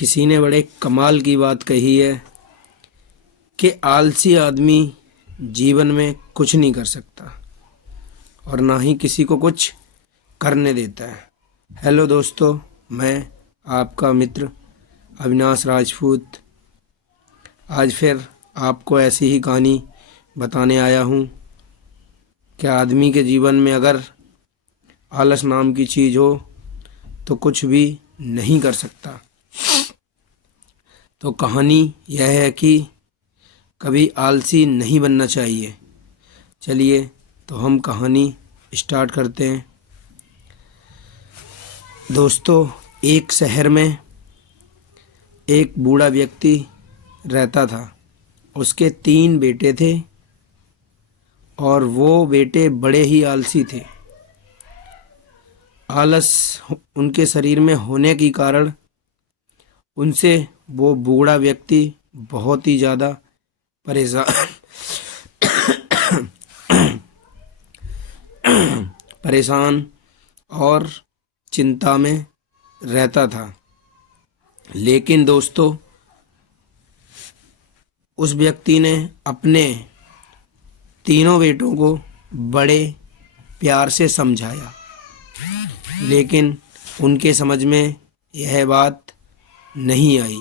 किसी ने बड़े कमाल की बात कही है कि आलसी आदमी जीवन में कुछ नहीं कर सकता और ना ही किसी को कुछ करने देता है। हेलो दोस्तों, मैं आपका मित्र अविनाश राजपूत आज फिर आपको ऐसी ही कहानी बताने आया हूँ कि आदमी के जीवन में अगर आलस नाम की चीज़ हो तो कुछ भी नहीं कर सकता। तो कहानी यह है कि कभी आलसी नहीं बनना चाहिए। चलिए तो हम कहानी स्टार्ट करते हैं। दोस्तों, एक शहर में एक बूढ़ा व्यक्ति रहता था। उसके 3 बेटे थे और वो बेटे बड़े ही आलसी थे। आलस उनके शरीर में होने के कारण उनसे वो बूढ़ा व्यक्ति बहुत ही ज़्यादा परेशान परेशान और चिंता में रहता था। लेकिन दोस्तों, उस व्यक्ति ने अपने तीनों बेटों को बड़े प्यार से समझाया, लेकिन उनके समझ में यह बात नहीं आई।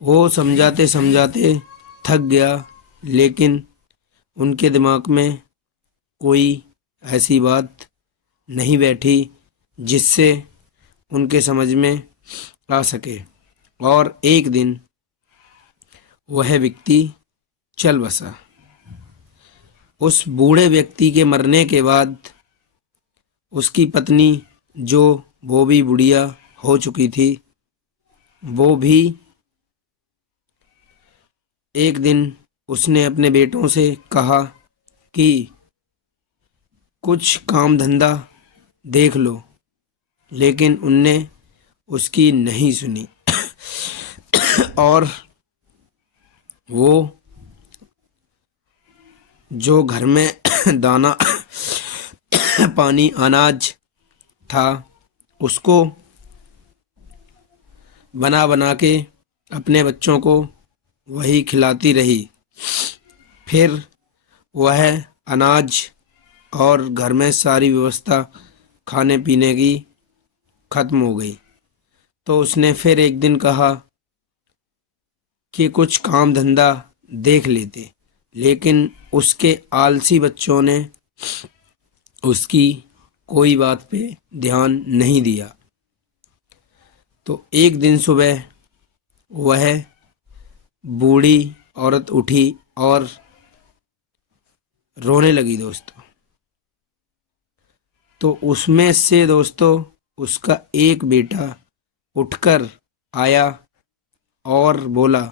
वो समझाते समझाते थक गया, लेकिन उनके दिमाग में कोई ऐसी बात नहीं बैठी जिससे उनके समझ में आ सके। और एक दिन वह व्यक्ति चल बसा। उस बूढ़े व्यक्ति के मरने के बाद उसकी पत्नी, जो वो भी बुढ़िया हो चुकी थी, वो भी एक दिन उसने अपने बेटों से कहा कि कुछ काम धंधा देख लो, लेकिन उनने उसकी नहीं सुनी और वो जो घर में दाना पानी अनाज था उसको बना बना के अपने बच्चों को वही खिलाती रही। फिर वह अनाज और घर में सारी व्यवस्था खाने पीने की ख़त्म हो गई। तो उसने फिर एक दिन कहा कि कुछ काम धंधा देख लेते, लेकिन उसके आलसी बच्चों ने उसकी कोई बात पे ध्यान नहीं दिया। तो एक दिन सुबह वह बूढ़ी औरत उठी और रोने लगी दोस्तों। तो उसमें से दोस्तों उसका एक बेटा उठकर आया और बोला,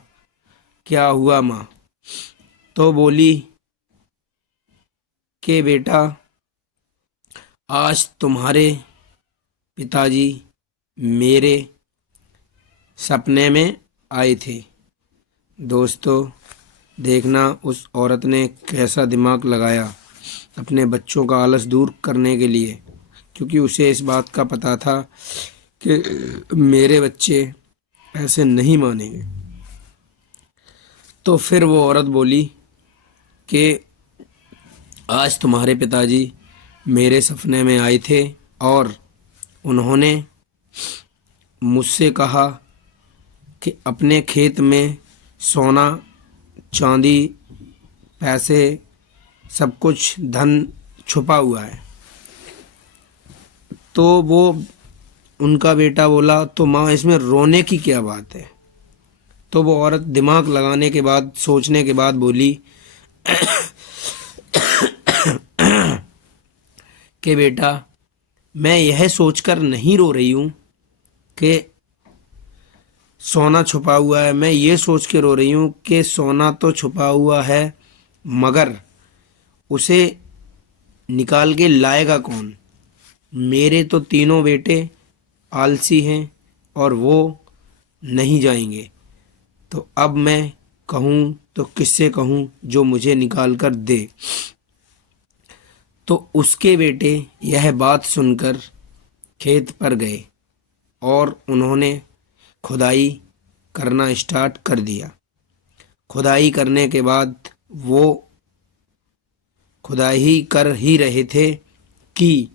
क्या हुआ माँ? तो बोली कि बेटा, आज तुम्हारे पिताजी मेरे सपने में आए थे। दोस्तों, देखना उस औरत ने कैसा दिमाग लगाया अपने बच्चों का आलस दूर करने के लिए, क्योंकि उसे इस बात का पता था कि मेरे बच्चे ऐसे नहीं मानेंगे। तो फिर वो औरत बोली कि आज तुम्हारे पिताजी मेरे सपने में आए थे और उन्होंने मुझसे कहा कि अपने खेत में सोना चांदी पैसे सब कुछ धन छुपा हुआ है। तो वो उनका बेटा बोला, तो माँ इसमें रोने की क्या बात है? तो वो औरत दिमाग लगाने के बाद, सोचने के बाद बोली कि बेटा, मैं यह सोचकर नहीं रो रही हूँ कि सोना छुपा हुआ है। मैं ये सोच के रो रही हूँ कि सोना तो छुपा हुआ है, मगर उसे निकाल के लाएगा कौन? मेरे तो तीनों बेटे आलसी हैं और वो नहीं जाएंगे। तो अब मैं कहूँ तो किससे कहूँ जो मुझे निकाल कर दे? तो उसके बेटे यह बात सुनकर खेत पर गए और उन्होंने खुदाई करना स्टार्ट कर दिया। खुदाई करने के बाद वो खुदाई कर ही रहे थे कि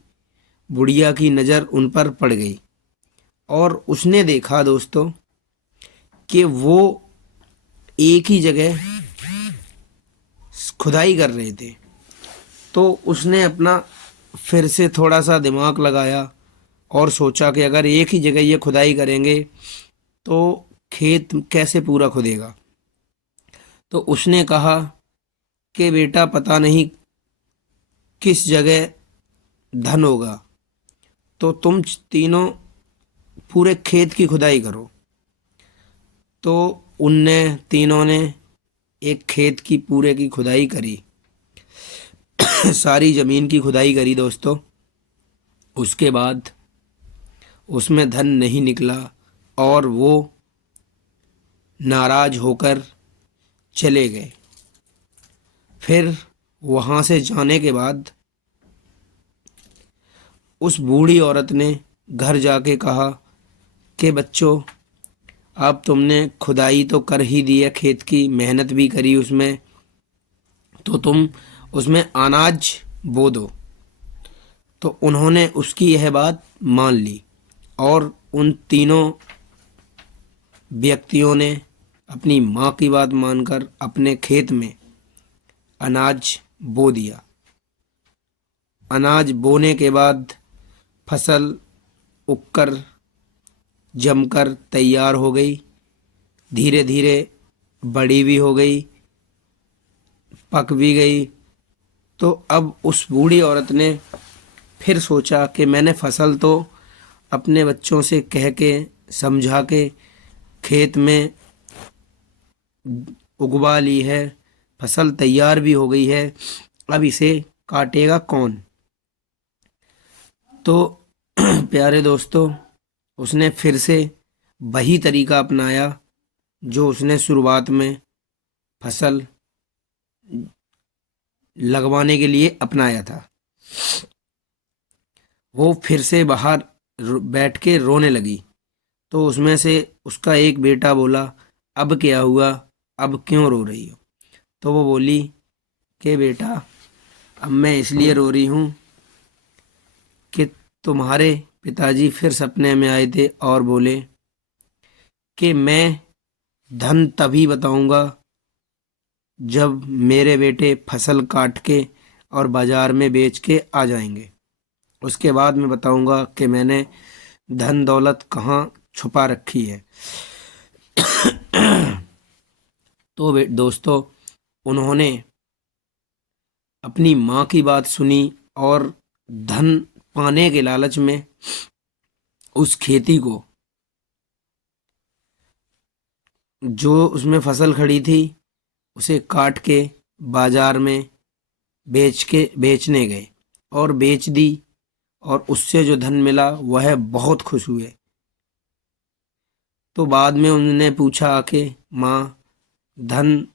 बुढ़िया की नज़र उन पर पड़ गई और उसने देखा दोस्तों कि वो एक ही जगह खुदाई कर रहे थे। तो उसने अपना फिर से थोड़ा सा दिमाग लगाया और सोचा कि अगर एक ही जगह ये खुदाई करेंगे तो खेत कैसे पूरा खुदेगा। तो उसने कहा कि बेटा पता नहीं किस जगह धन होगा, तो तुम तीनों पूरे खेत की खुदाई करो। तो उनने तीनों ने एक खेत की पूरे की खुदाई करी। सारी ज़मीन की खुदाई करी दोस्तों। उसके बाद उसमें धन नहीं निकला और वो नाराज होकर चले गए। फिर वहाँ से जाने के बाद उस बूढ़ी औरत ने घर जाके कहा कि बच्चों, अब तुमने खुदाई तो कर ही दी है, खेत की मेहनत भी करी उसमें, तो तुम उसमें अनाज बो दो। तो उन्होंने उसकी यह बात मान ली और उन तीनों व्यक्तियों ने अपनी माँ की बात मानकर अपने खेत में अनाज बो दिया। अनाज बोने के बाद फसल उगकर जमकर तैयार हो गई, धीरे धीरे बड़ी भी हो गई, पक भी गई। तो अब उस बूढ़ी औरत ने फिर सोचा कि मैंने फसल तो अपने बच्चों से कह के समझा के खेत में उगवा ली है, फसल तैयार भी हो गई है, अब इसे काटेगा कौन। तो प्यारे दोस्तों, उसने फिर से वही तरीका अपनाया जो उसने शुरुआत में फसल लगवाने के लिए अपनाया था। वो फिर से बाहर बैठ के रोने लगी। तो उसमें से उसका एक बेटा बोला, अब क्या हुआ, अब क्यों रो रही हो। तो वो बोली कि बेटा, अब मैं इसलिए रो रही हूँ कि तुम्हारे पिताजी फिर सपने में आए थे और बोले कि मैं धन तभी बताऊंगा जब मेरे बेटे फसल काट के और बाजार में बेच के आ जाएंगे। उसके बाद मैं बताऊंगा कि मैंने धन दौलत कहाँ छुपा रखी है। तो दोस्तों, उन्होंने अपनी माँ की बात सुनी और धन पाने के लालच में उस खेती को, जो उसमें फसल खड़ी थी, उसे काट के बाजार में बेचने गए और बेच दी। और उससे जो धन मिला वह बहुत खुश हुए। तो बाद में उन्होंने पूछा आके, माँ, धन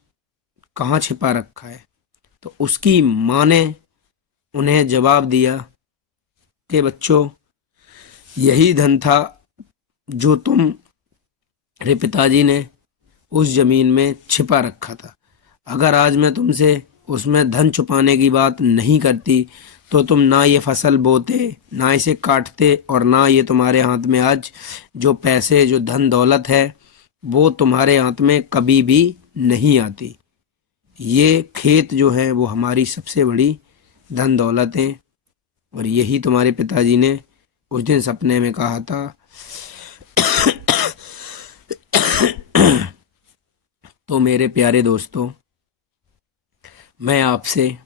कहाँ छिपा रखा है। तो उसकी माँ ने उन्हें जवाब दिया कि बच्चों, यही धन था जो तुम्हारे पिताजी ने उस ज़मीन में छिपा रखा था। अगर आज मैं तुमसे उसमें धन छुपाने की बात नहीं करती तो तुम ना ये फसल बोते, ना इसे काटते, और ना ये तुम्हारे हाथ में आज जो पैसे, जो धन दौलत है, वो तुम्हारे हाथ में कभी भी नहीं आती। ये खेत जो है वो हमारी सबसे बड़ी धन दौलत है। और यही तुम्हारे पिताजी ने उस दिन सपने में कहा था। तो मेरे प्यारे दोस्तों, मैं आपसे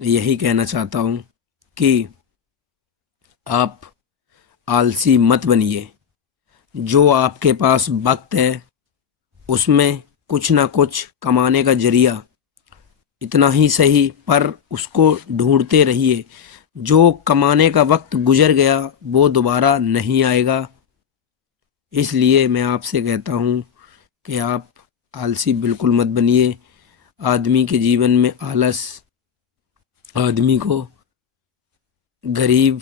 यही कहना चाहता हूँ कि आप आलसी मत बनिए। जो आपके पास वक्त है उसमें कुछ ना कुछ कमाने का जरिया, इतना ही सही, पर उसको ढूंढते रहिए। जो कमाने का वक्त गुजर गया वो दोबारा नहीं आएगा। इसलिए मैं आपसे कहता हूँ कि आप आलसी बिल्कुल मत बनिए। आदमी के जीवन में आलस आदमी को गरीब,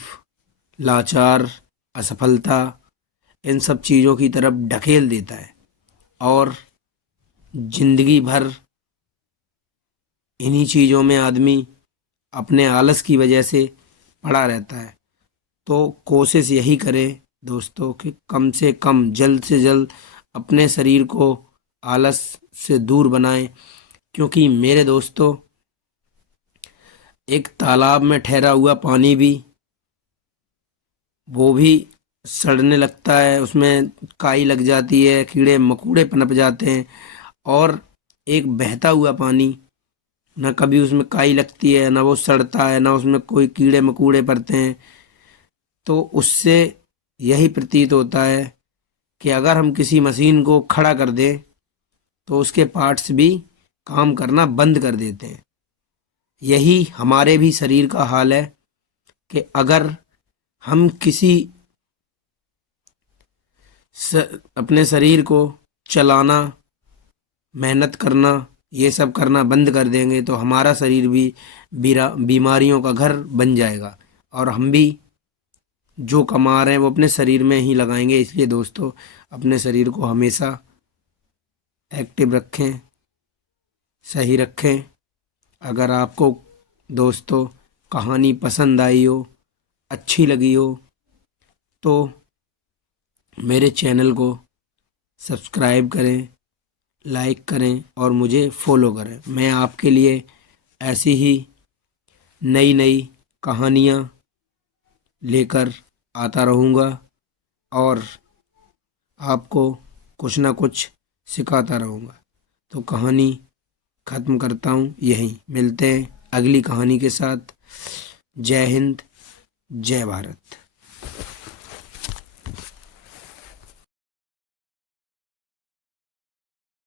लाचार, असफलता इन सब चीज़ों की तरफ ढकेल देता है और जिंदगी भर इन्हीं चीज़ों में आदमी अपने आलस की वजह से पड़ा रहता है। तो कोशिश यही करें दोस्तों कि कम से कम जल्द से जल्द अपने शरीर को आलस से दूर बनाएं, क्योंकि मेरे दोस्तों एक तालाब में ठहरा हुआ पानी भी वो भी सड़ने लगता है, उसमें काई लग जाती है, कीड़े मकोड़े पनप जाते हैं। और एक बहता हुआ पानी, ना कभी उसमें काई लगती है, ना वो सड़ता है, ना उसमें कोई कीड़े मकोड़े पड़ते हैं। तो उससे यही प्रतीत होता है कि अगर हम किसी मशीन को खड़ा कर दें तो उसके पार्ट्स भी काम करना बंद कर देते हैं। यही हमारे भी शरीर का हाल है कि अगर हम किसी अपने शरीर को चलाना, मेहनत करना, ये सब करना बंद कर देंगे तो हमारा शरीर भी बीमारियों का घर बन जाएगा और हम भी जो कमा रहे हैं वो अपने शरीर में ही लगाएंगे। इसलिए दोस्तों अपने शरीर को हमेशा एक्टिव रखें, सही रखें। अगर आपको दोस्तों कहानी पसंद आई हो, अच्छी लगी हो, तो मेरे चैनल को सब्सक्राइब करें, लाइक करें और मुझे फॉलो करें। मैं आपके लिए ऐसी ही नई नई कहानियाँ लेकर आता रहूँगा और आपको कुछ ना कुछ सिखाता रहूँगा। तो कहानी ख़त्म करता हूँ यहीं, मिलते हैं अगली कहानी के साथ। जय हिंद, जय भारत।